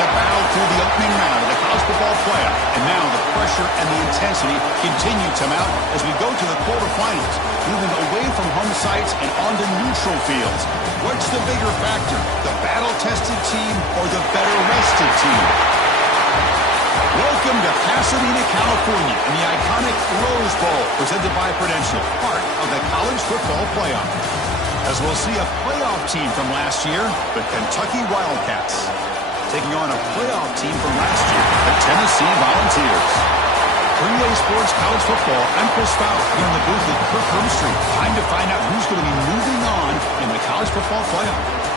a battle through the opening round of the college football playoff. And now the pressure and the intensity continue to mount as we go to the quarterfinals, moving away from home sites and onto neutral fields. What's the bigger factor, the battle-tested team or the better-rested team? Welcome to Pasadena, California, in the iconic Rose Bowl, presented by Prudential, part of the college football playoff. As we'll see a playoff team from last year, the Kentucky Wildcats, taking on a playoff team from last year, the Tennessee Volunteers. For EA Sports College Football, I'm Chris Fowler here in the booth with Kirk Herbstreit. Time to find out who's going to be moving on in the college football playoff.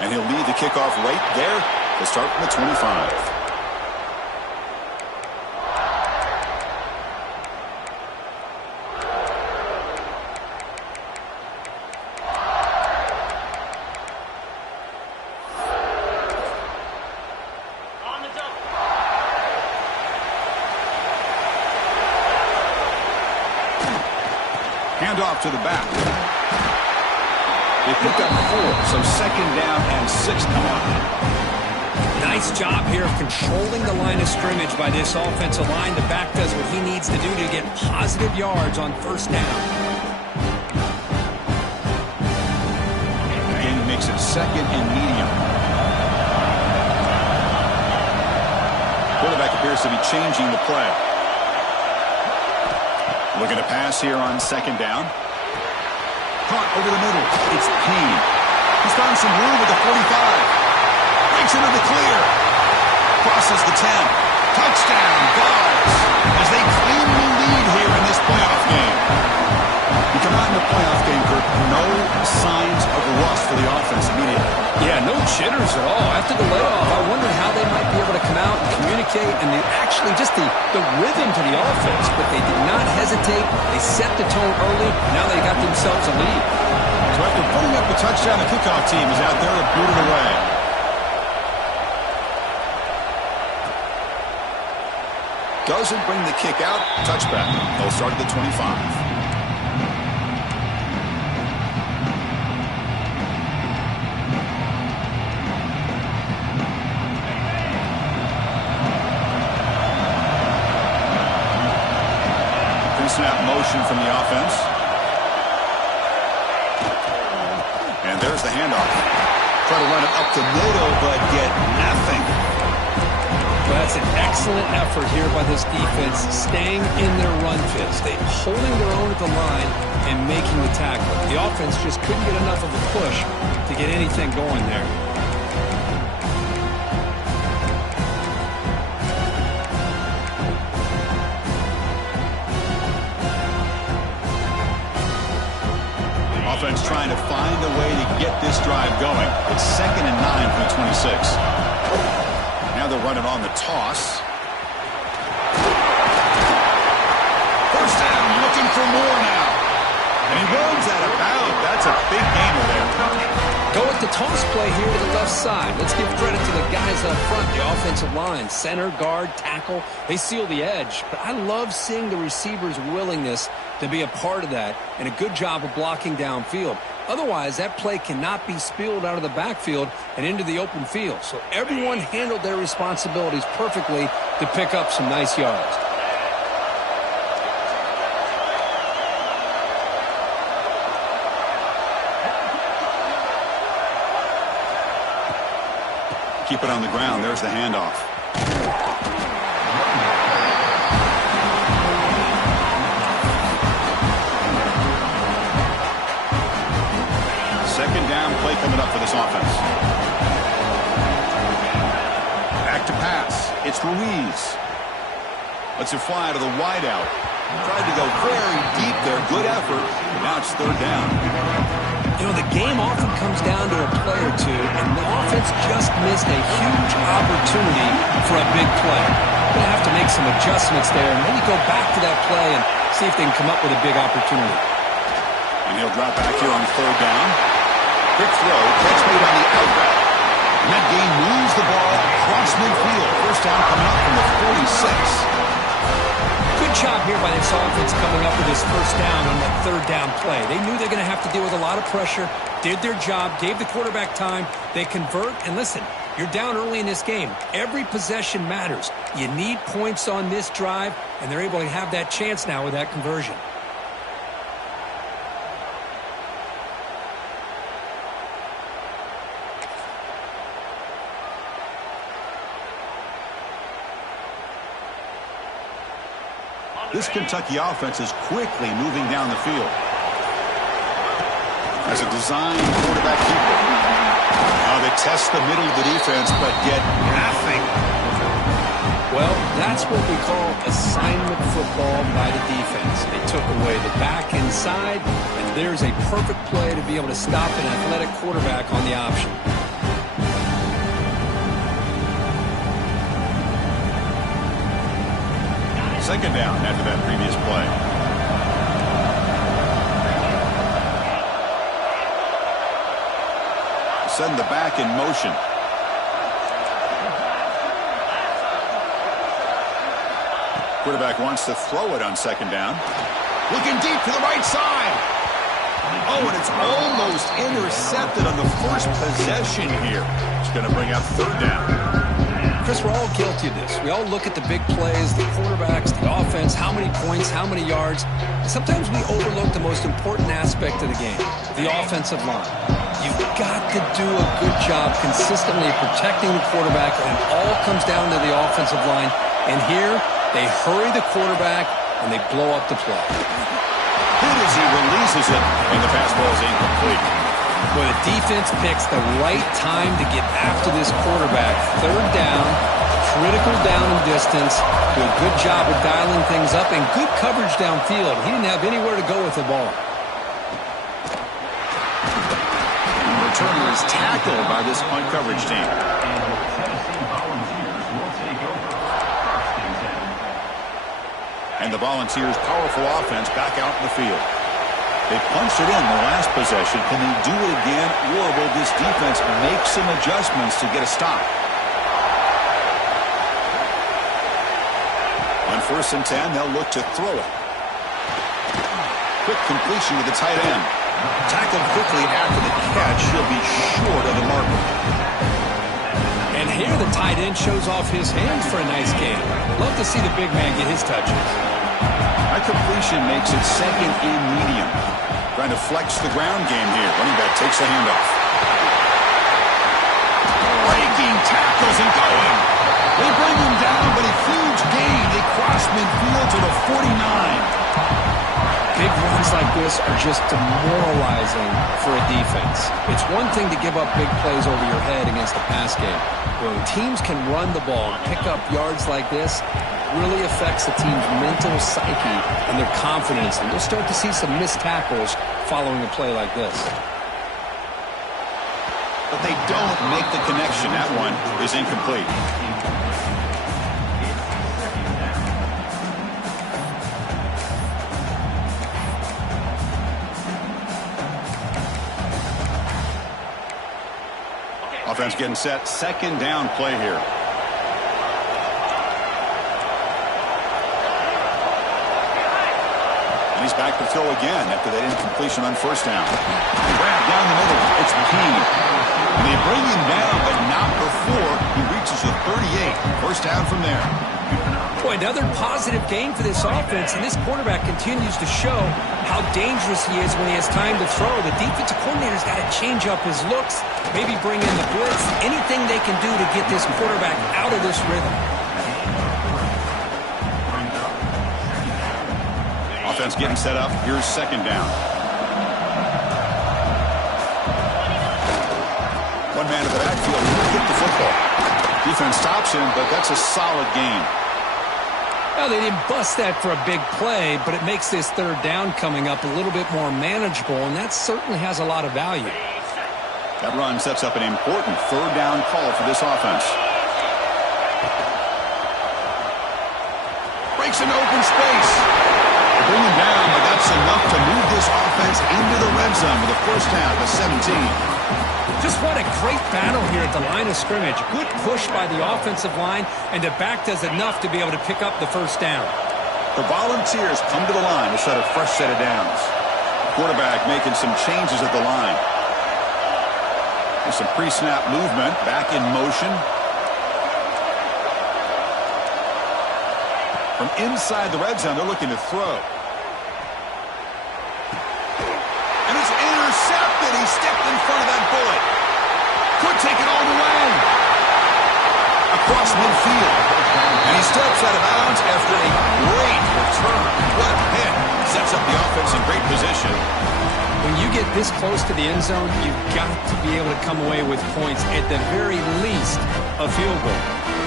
And he'll lead the kickoff right there to start from the 25. Handoff to the back. They picked up 4, so second down and 6 come up. Nice job here of controlling the line of scrimmage by this offensive line. The back does what he needs to do to get positive yards on first down. Again, he makes it second and medium. Quarterback appears to be changing the play. Looking to pass here on second down. Caught over the middle. It's Payne. He's found some room at the 45. Breaks into the clear. Crosses the 10. Touchdown, Vols, as they cleanly lead here in this playoff game. You come out in the playoff game, Kirk, no signs of rust for the offense immediately. Yeah, no jitters at all. After the layoff, I wondered how they might be able to come out and communicate and actually just the rhythm to the offense. But they did not hesitate. They set the tone early. Now they got themselves a lead. So after putting up the touchdown, the kickoff team is out there to boot it away. Doesn't bring the kick out. Touchback. They'll start at the 25. Snap motion from the offense. And there's the handoff. Try to run it up the middle, but get nothing. Well, that's an excellent effort here by this defense, staying in their run fist. They holding their own at the line and making the tackle. The offense just couldn't get enough of a push to get anything going there. Offense trying to find a way to get this drive going. It's second and 9 from the 26. Now they'll run it on the toss. First down, looking for more now. And he runs out of bounds. That's a big gainer there. Go with the toss play here to the left side. Let's give credit to the guys up front, the offensive line, center, guard, tackle. They seal the edge. But I love seeing the receivers' willingness to be a part of that and a good job of blocking downfield. Otherwise, that play cannot be spilled out of the backfield and into the open field. So everyone handled their responsibilities perfectly to pick up some nice yards. Keep it on the ground. There's the handoff. Second down play coming up for this offense. Back to pass. It's Ruiz. Lets it fly to the wideout. Tried to go very deep there. Good effort. Now it's third down. You know, the game often comes down to a play or two, and the offense just missed a huge opportunity for a big play. going to have to make some adjustments there and maybe go back to that play and see if they can come up with a big opportunity. And he'll drop back here on third down. Quick throw, catch made on the out route. And that game moves the ball across midfield. First down coming up from the 46. Good job here by this offense coming up with this first down on that third down play. They knew they're going to have to deal with a lot of pressure, did their job, gave the quarterback time. They convert, and listen, you're down early in this game. Every possession matters. You need points on this drive, and they're able to have that chance now with that conversion. This Kentucky offense is quickly moving down the field. As a design quarterback keeper. Now they test the middle of the defense, but get nothing. Well, that's what we call assignment football by the defense. They took away the back inside, and there's a perfect play to be able to stop an athletic quarterback on the option. Second down after that previous play. Send the back in motion. Quarterback wants to throw it on second down. Looking deep to the right side. Oh, and it's almost intercepted on the first possession here. It's going to bring up third down. Chris, we're all guilty of this. We all look at the big plays, the quarterbacks, the offense, how many points, how many yards. And sometimes we overlook the most important aspect of the game, the offensive line. You've got to do a good job consistently protecting the quarterback, and it all comes down to the offensive line. And here, they hurry the quarterback, and they blow up the play. Hit as he releases it, and the pass ball is incomplete. Well, the defense picks the right time to get after this quarterback. Third down, critical down in distance. Do a good job of dialing things up and good coverage downfield. He didn't have anywhere to go with the ball. The returner is tackled by this punt coverage team. And the Volunteers' powerful offense back out in the field. They punched it in the last possession. Can they do it again, or will this defense make some adjustments to get a stop? On 1st and 10, they'll look to throw it. Quick completion to the tight end. Tackled quickly after the catch. He'll be short of the marker. And here the tight end shows off his hands for a nice game. Love to see the big man get his touches. That completion makes it second and medium. Trying to flex the ground game here. Running back takes the handoff. Breaking tackles and going. They bring him down, but a huge gain. They cross midfield to the 49. Big runs like this are just demoralizing for a defense. It's one thing to give up big plays over your head against the pass game. When teams can run the ball and pick up yards like this, really affects the team's mental psyche and their confidence. And you'll start to see some missed tackles following a play like this. But they don't make the connection. That one is incomplete. Offense getting set. Second down play here. And he's back to throw again after that incompletion on first down. Grab down the middle. It's Payne. And they bring him down, but not before he reaches the 38. First down from there. Boy, another positive game for this offense, and this quarterback continues to show how dangerous he is when he has time to throw. The defensive coordinator's got to change up his looks, maybe bring in the blitz, anything they can do to get this quarterback out of this rhythm. Offense getting set up. Here's second down. One man in the backfield will get the football. Defense stops him, but that's a solid gain. Well, they didn't bust that for a big play, but it makes this third down coming up a little bit more manageable, and that certainly has a lot of value. That run sets up an important third down call for this offense. breaks into open space. They bring him down, but that's enough to move this offense into the red zone for the first half of 17. Just what a great battle here at the line of scrimmage. Good push by the offensive line, and the back does enough to be able to pick up the first down. The Volunteers come to the line to set a fresh set of downs. Quarterback making some changes at the line. There's some pre-snap movement, back in motion. From inside the red zone, they're looking to throw. And it's intercepted. He stepped in front of that bullet. Could take it all the way. Across midfield. And he steps out of bounds after a great return. What a hit. Sets up the offense in great position. When you get this close to the end zone, you've got to be able to come away with points, at the very least, a field goal.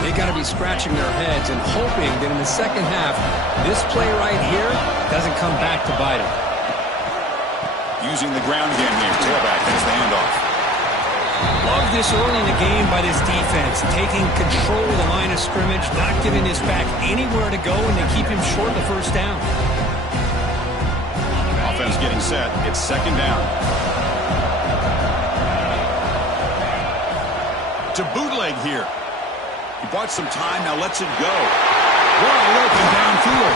They got to be scratching their heads and hoping that in the second half, this play right here doesn't come back to bite them. Using the ground game here. Tailback has the handoff. Love this early in the game by this defense, taking control of the line of scrimmage, not giving this back anywhere to go, and they keep him short of the first down. Offense getting set. It's second down. To bootleg here. He bought some time, now lets it go. Wide open downfield.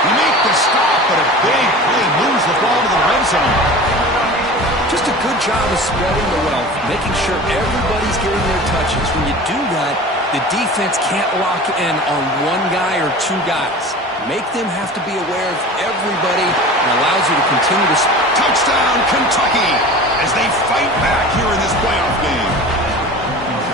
He makes the stop, but a big play moves the ball to the red zone. Just a good job of spreading the wealth, making sure everybody's getting their touches. When you do that, the defense can't lock in on one guy or two guys. Make them have to be aware of everybody and allows you to continue to... Touchdown, Kentucky, as they fight back here in this playoff game.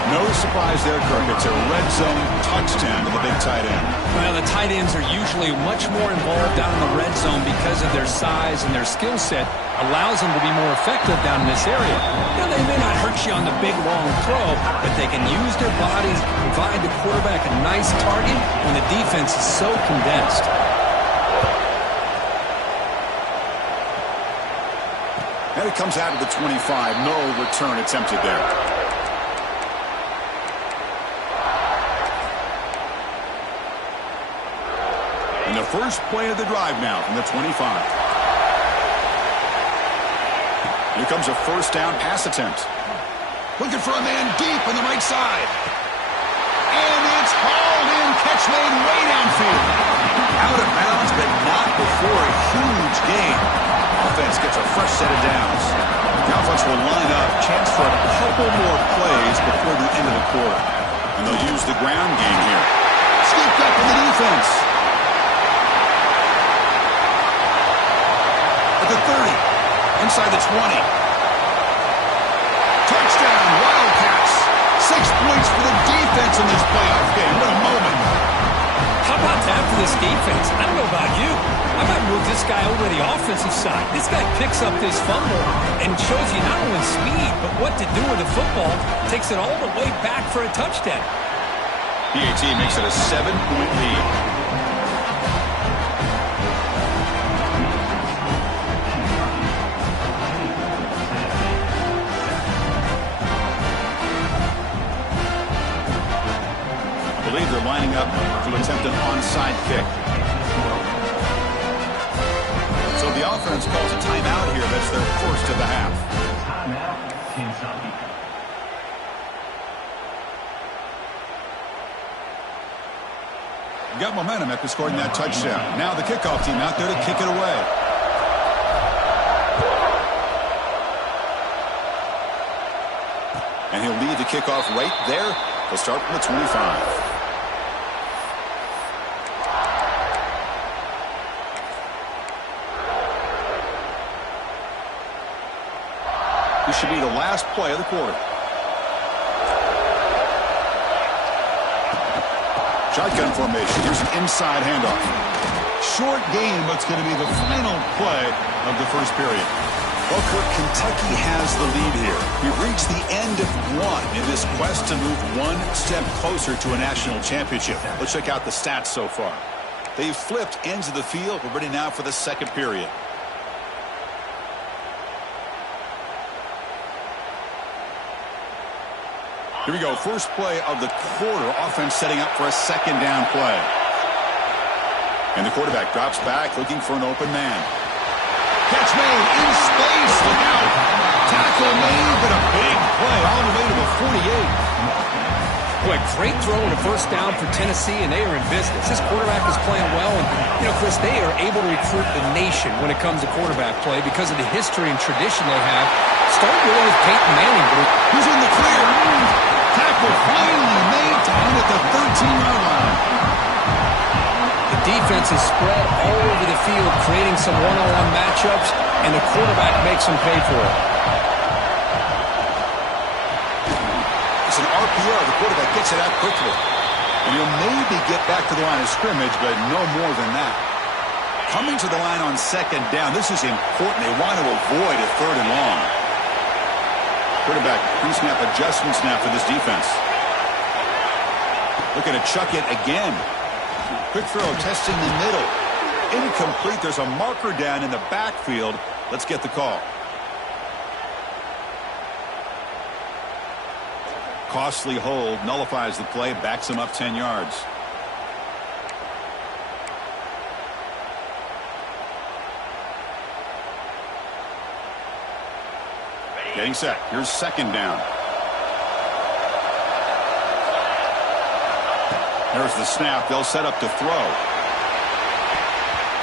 No surprise there, Kirk. It's a red zone touchdown to the big tight end. Well, the tight ends are usually much more involved down in the red zone because of their size and their skill set. Allows them to be more effective down in this area. Now, they may not hurt you on the big, long throw, but they can use their bodies, provide the quarterback a nice target when the defense is so condensed. And it comes out of the 25. No return attempted there. And the first play of the drive now from the 25. Here comes a first down pass attempt. Looking for a man deep on the right side. And it's hauled in. Catch made way downfield. Out of bounds, but not before a huge gain. Offense gets a fresh set of downs. The offense will line up. Chance for a couple more plays before the end of the quarter. And they'll use the ground game here. Scooped up in the defense. At the 30. Inside the 20. Touchdown, Wildcats. 6 points for the defense in this playoff game. What a moment. How about that for this defense? I don't know about you. I might move this guy over to the offensive side. This guy picks up this fumble and shows you not only speed, but what to do with the football. Takes it all the way back for a touchdown. PAT makes it a 7-point lead. I believe they're lining up to attempt an onside kick. So the offense calls a timeout here. That's their first of the half. Timeout, Kentucky. Got momentum after scoring that touchdown. Now the kickoff team out there to kick it away. And he'll lead the kickoff right there. He'll start from the 25. This should be the last play of the quarter. Shotgun formation. Here's an inside handoff. Short gain, but it's going to be the final play of the first period. Well, Kirk, Kentucky has the lead here. We've reached the end of one in this quest to move one step closer to a national championship. Let's check out the stats so far. They've flipped ends of the field. We're ready now for the second period. Here we go. First play of the quarter. Offense setting up for a second down play. And the quarterback drops back, looking for an open man. Catch made in space. Look out. Tackle made, but a big play all the way to the 48. Boy, great throw and a first down for Tennessee, and they are in business. This quarterback is playing well, and, Chris, they are able to recruit the nation when it comes to quarterback play because of the history and tradition they have. Started really with Peyton Manning. Who's in the clear? Tackle finally made down at the 13-yard line. The defense is spread all over the field, creating some one-on-one matchups, and the quarterback makes them pay for it. It's an RPO. The quarterback gets it out quickly. And he'll maybe get back to the line of scrimmage, but no more than that. Coming to the line on second down, this is important. They want to avoid a third and long. Quarterback pre-snap adjustments now for this defense. Looking to chuck it again. Quick throw, testing the middle. Incomplete. There's a marker down in the backfield. Let's get the call. Costly hold, nullifies the play, backs him up 10 yards. Getting set. Here's second down. There's the snap. They'll set up to throw.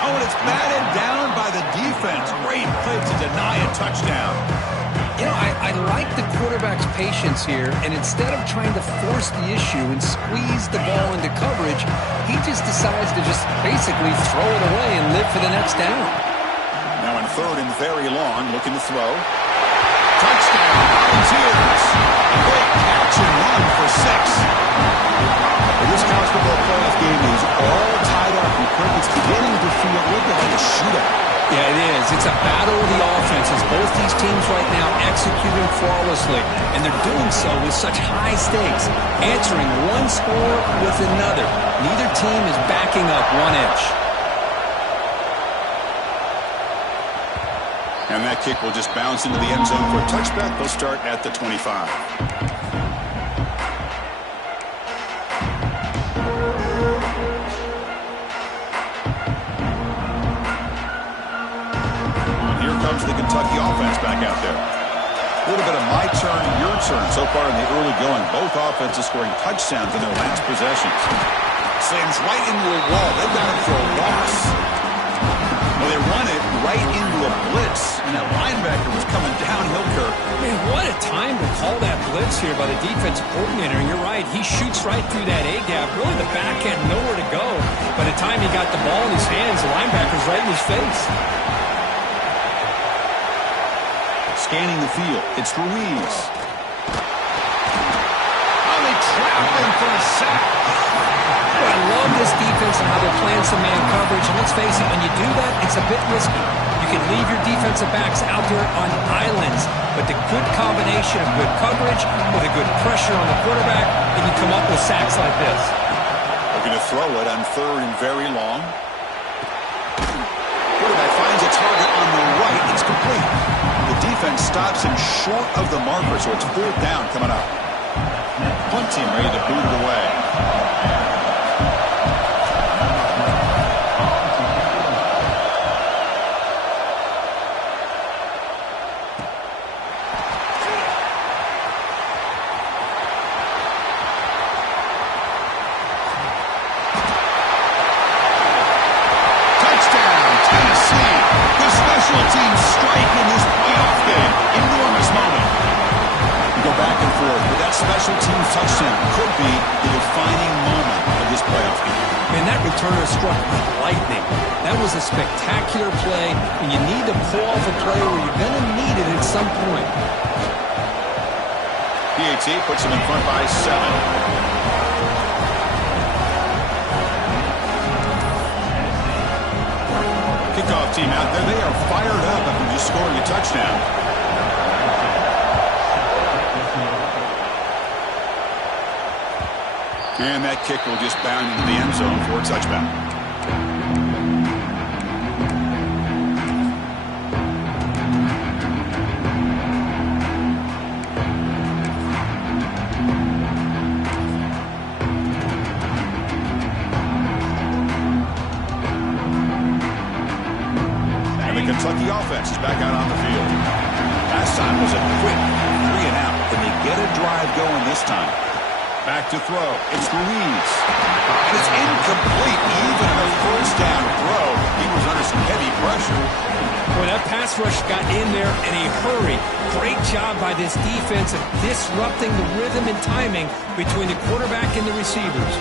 Oh, and it's batted down by the defense. Great play to deny a touchdown. I like the quarterback's patience here, and instead of trying to force the issue and squeeze the ball into coverage, he just decides to just basically throw it away and live for the next down. Now in third and very long, looking to throw. Touchdown, Volunteers. Great catch and run for 6. This college football playoff game is all tied up. It's beginning to feel a little bit like a shootout. Yeah, it is. It's a battle of the offenses. Both these teams right now executing flawlessly, and they're doing so with such high stakes, answering one score with another. Neither team is backing up 1 inch. And that kick will just bounce into the end zone for a touchback. They'll start at the 25. The Kentucky offense back out there. A little bit of my turn, your turn so far in the early going. Both offenses scoring touchdowns in their last possessions. Slams right into a wall. They've got it for a loss. Well, they run it right into a blitz, and that linebacker was coming downhill, Kirk. Man, what a time to call that blitz here by the defensive coordinator. And you're right, he shoots right through that A-gap. Really, the back had nowhere to go. By the time he got the ball in his hands, the linebacker's right in his face. Scanning the field. It's Ruiz. Oh, they trap him for a sack. Well, I love this defense and how they're playing some man coverage. And let's face it, when you do that, it's a bit risky. You can leave your defensive backs out there on islands. But the good combination of good coverage with a good pressure on the quarterback, and you come up with sacks like this. They're going to throw it on third and very long. Quarterback finds a target on the right. It's complete. The defense stops him short of the marker, so it's 4th down coming up. Punt team ready to boot it away. Touchdown, Tennessee. The special teams strike in this playoff game. Enormous moment. We go back and forth, but that special teams touchdown could be the defining moment of this playoff game. Man, that returner struck like lightning. That was a spectacular play, and you need to pull off a play where you're going to need it at some point. PAT puts him in front by 7. Kickoff team out there. They are fired up after just scoring a touchdown. And that kick will just bound into the end zone for a touchback. The Kentucky offense is back out on the field. Last time was a quick 3 and out. Can they get a drive going this time? Back to throw. It's Ruiz. And it's incomplete. Even in a first down throw, he was under some heavy pressure. Boy, that pass rush got in there in a hurry. Great job by this defense of disrupting the rhythm and timing between the quarterback and the receivers.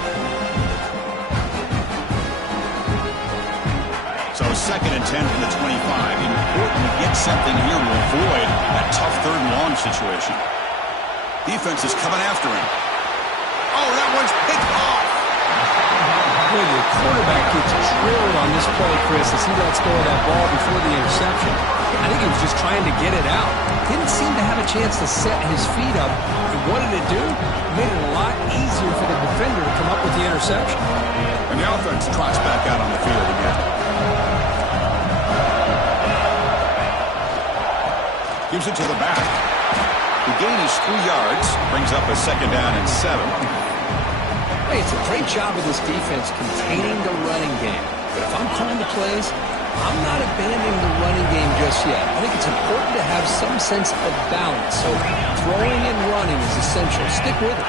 So 2nd and 10 from the 25. Important to get something here to avoid that tough 3rd and long situation. Defense is coming after him. Oh, that one's picked off. Boy, the quarterback gets drilled on this play, Chris, as he lets go of that ball before the interception. I think he was just trying to get it out. Didn't seem to have a chance to set his feet up. He wanted to do, made it a lot easier for the defender to come up with the interception. And the offense trots back out on the field again. Gives it to the back. The gain is 3 yards. Brings up a 2nd down and 7. Hey, it's a great job of this defense containing the running game. But if I'm calling the plays, I'm not abandoning the running game just yet. I think it's important to have some sense of balance. So throwing and running is essential. Stick with it.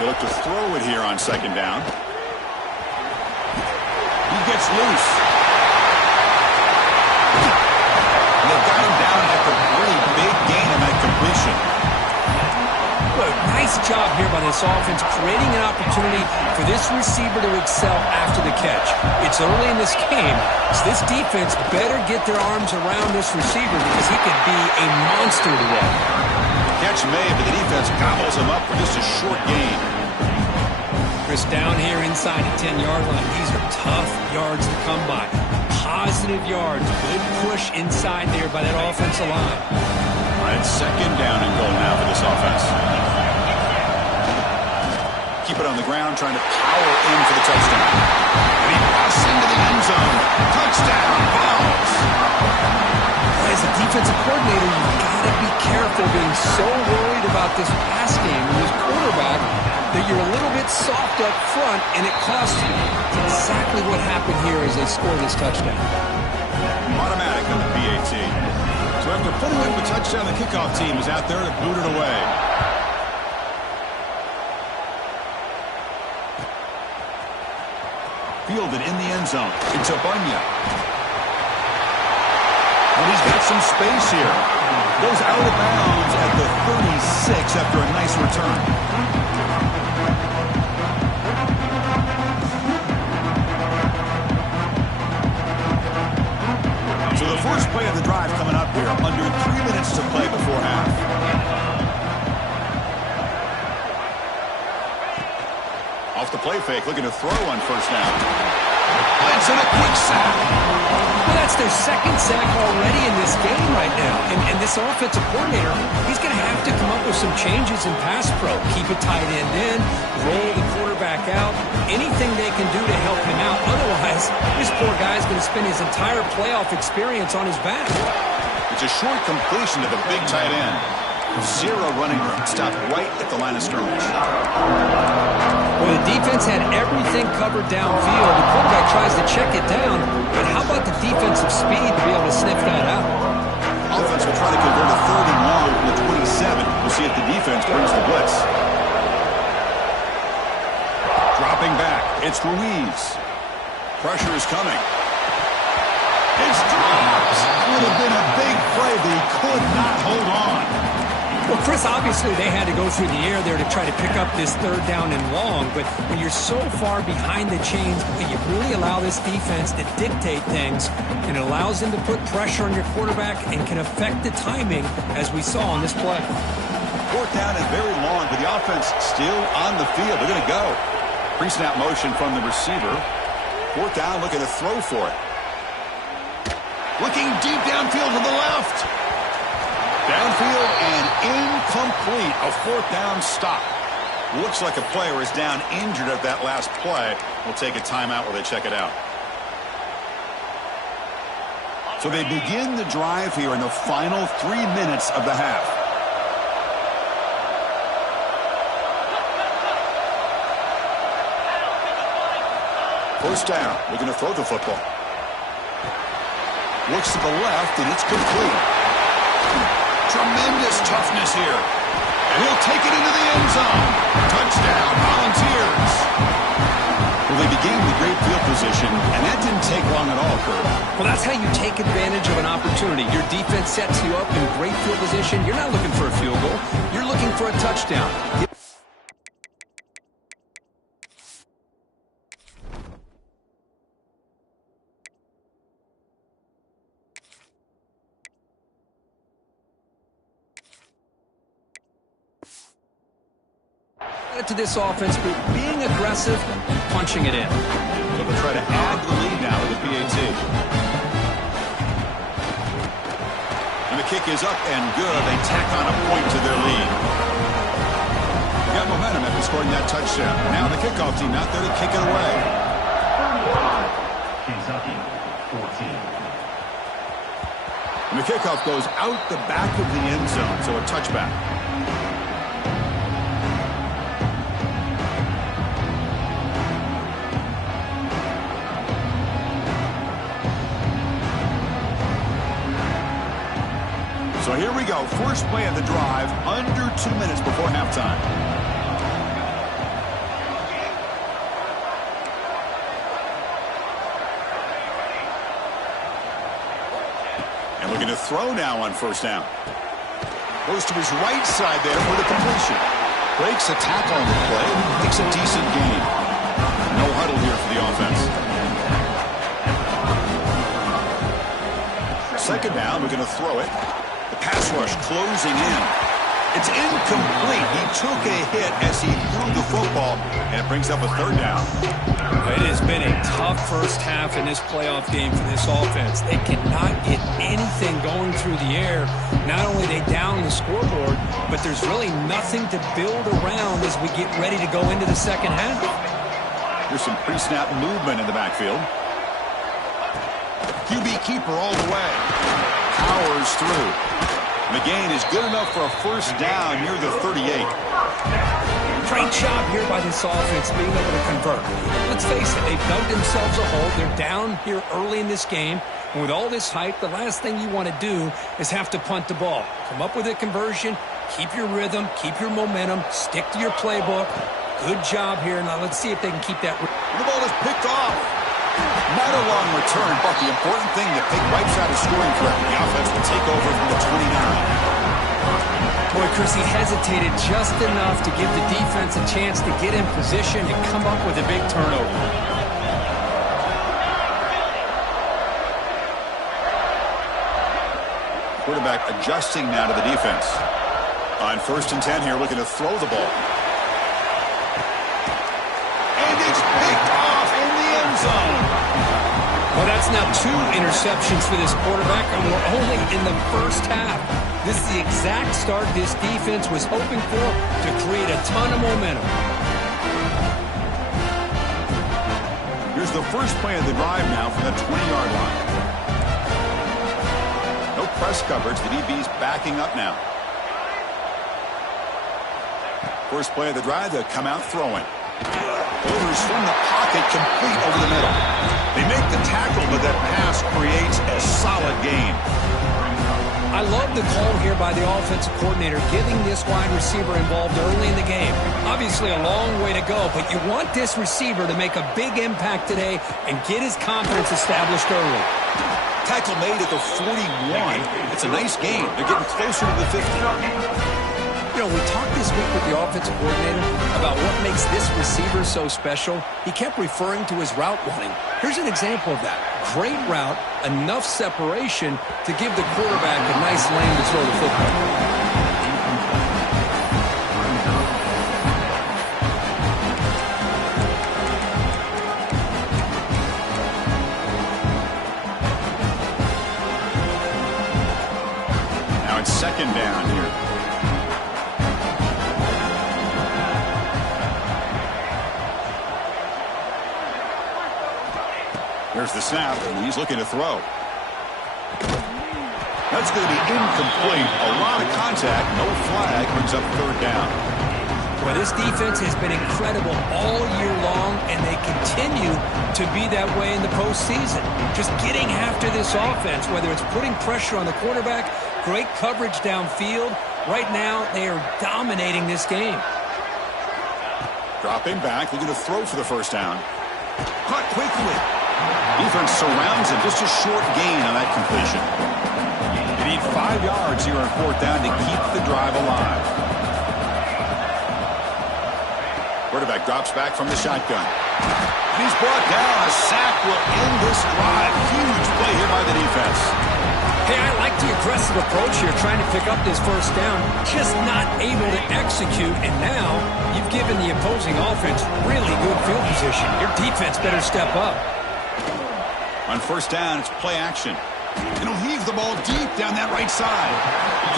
They look to throw it here on 2nd down. He gets loose. And they got him down at the pretty big gain on that completion. Look, nice job here by this offense, creating an opportunity for this receiver to excel after the catch. It's early in this game, so this defense better get their arms around this receiver because he could be a monster today. Catch made, but the defense gobbles him up for just a short gain. Chris, down here inside the 10-yard line, these are tough yards to come by. Positive yards, good push inside there by that offensive line. It's 2nd down and goal now for this offense. Keep it on the ground, trying to power in for the touchdown. And he busts into the end zone. Touchdown, Browns. As a defensive coordinator, you've got to be careful being so worried about this pass game with this quarterback that you're a little bit soft up front, and it costs you. It's exactly what happened here as they score this touchdown. Automatic on the PAT. So after putting up a touchdown, the kickoff team is out there to boot it away. Fielded in the end zone. It's Abunya. And he's got some space here. Goes out of bounds at the 36 after a nice return. So the first play of the drive coming up here. Under 3 minutes to play before half. Off the play fake, looking to throw on 1st down. It's in a quick sack. Well, that's their 2nd sack already in this game right now. And this offensive coordinator, he's going to have to come up with some changes in pass pro. Keep a tight end in, roll the quarterback out, anything they can do to help him out. Otherwise, this poor guy's going to spend his entire playoff experience on his back. It's a short completion to the big tight end. 0 running room. Stopped right at the line of scrimmage. Well, the defense had everything covered downfield. The quarterback tries to check it down, but how about the defensive speed to be able to sniff that out? Offense will try to convert a 3rd and long from the 27. We'll see if the defense brings the blitz. Dropping back. It's Ruiz. Pressure is coming. It's dropped. Would have been a big play, but he could not hold on. Well, Chris, obviously they had to go through the air there to try to pick up this 3rd down and long, but when you're so far behind the chains, you really allow this defense to dictate things, and it allows them to put pressure on your quarterback and can affect the timing, as we saw on this play. 4th down and very long, but the offense still on the field. They're going to go. Pre-snap motion from the receiver. 4th down, looking to throw for it. Looking deep downfield to the left. Downfield and incomplete. A 4th down stop. Looks like a player is down injured at that last play. We'll take a timeout while they check it out. So they begin the drive here in the final 3 minutes of the half. First down. Looking to throw the football. Looks to the left, and it's complete. Tremendous toughness here. And he'll take it into the end zone. Touchdown, Volunteers. Well, they began with great field position, and that didn't take long at all, Kurt. Well, that's how you take advantage of an opportunity. Your defense sets you up in great field position. You're not looking for a field goal. You're looking for a touchdown. To this offense, but being aggressive, punching it in. So they'll try to add the lead now with the PAT. And the kick is up and good. They tack on a point to their lead. They got momentum after scoring that touchdown. Now the kickoff team out there to kick it away. Kentucky, 14. And the kickoff goes out the back of the end zone, so a touchback. So here we go. First play of the drive, under 2 minutes before halftime. And looking to throw now on first down. Goes to his right side there for the completion. Breaks a tackle on the play. Makes a decent gain. No huddle here for the offense. Second down, we're going to throw it. Pass rush closing in. It's incomplete. He took a hit as he threw the football, and it brings up a third down. It has been a tough first half in this playoff game for this offense. They cannot get anything going through the air. Not only are they down the scoreboard, but there's really nothing to build around as we get ready to go into the second half. There's some pre-snap movement in the backfield. QB keeper all the way. Powers through. The gain is good enough for a first down near the 38. Great job here by this offense being able to convert. Let's face it, they've dug themselves a hole. They're down here early in this game. And with all this hype, the last thing you want to do is have to punt the ball. Come up with a conversion, keep your rhythm, keep your momentum, stick to your playbook. Good job here. Now let's see if they can keep that. The ball is picked off. Not a long return, but the important thing, the big right side is scoring correctly. The offense will take over from the 29. Boy, Chris, he hesitated just enough to give the defense a chance to get in position and come up with a big turnover. Quarterback adjusting now to the defense. On 1st and 10 here, looking to throw the ball. And it's picked off in the end zone. Well, that's now 2 interceptions for this quarterback, and we're only in the first half. This is the exact start this defense was hoping for to create a ton of momentum. Here's the first play of the drive now from the 20-yard line. No press coverage. The DB's backing up now. First play of the drive, they'll come out throwing. Overs from the pocket, complete over the middle. They make the tackle, but that pass creates a solid gain. I love the call here by the offensive coordinator, getting this wide receiver involved early in the game. Obviously a long way to go, but you want this receiver to make a big impact today and get his confidence established early. Tackle made at the 41. It's a nice gain. They're getting closer to the 50. You know, we talked this week with the offensive coordinator about what makes this receiver so special. He kept referring to his route running. Here's an example of that. Great route, enough separation to give the quarterback a nice lane to throw the football. Now it's second down here. There's the snap, and he's looking to throw. That's going to be incomplete. A lot of contact, no flag, brings up third down. Well, Well, this defense has been incredible all year long, and they continue to be that way in the postseason. Just getting after this offense, whether it's putting pressure on the quarterback, great coverage downfield. Right now, they are dominating this game. Dropping back, looking to throw for the first down. Caught quickly. Defense surrounds him. Just a short gain on that completion. You need 5 yards here on fourth down to keep the drive alive. Quarterback drops back from the shotgun. And he's brought down. A sack will end this drive. Huge play here by the defense. Hey, I like the aggressive approach here, trying to pick up this first down, just not able to execute, and now you've given the opposing offense really good field position. Your defense better step up. On first down, it's play action. And he'll heave the ball deep down that right side.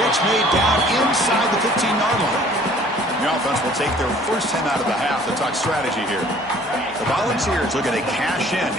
Gets made down inside the 15-yard line. The offense will take their first 10 out of the half to talk strategy here. The Volunteers looking to cash in.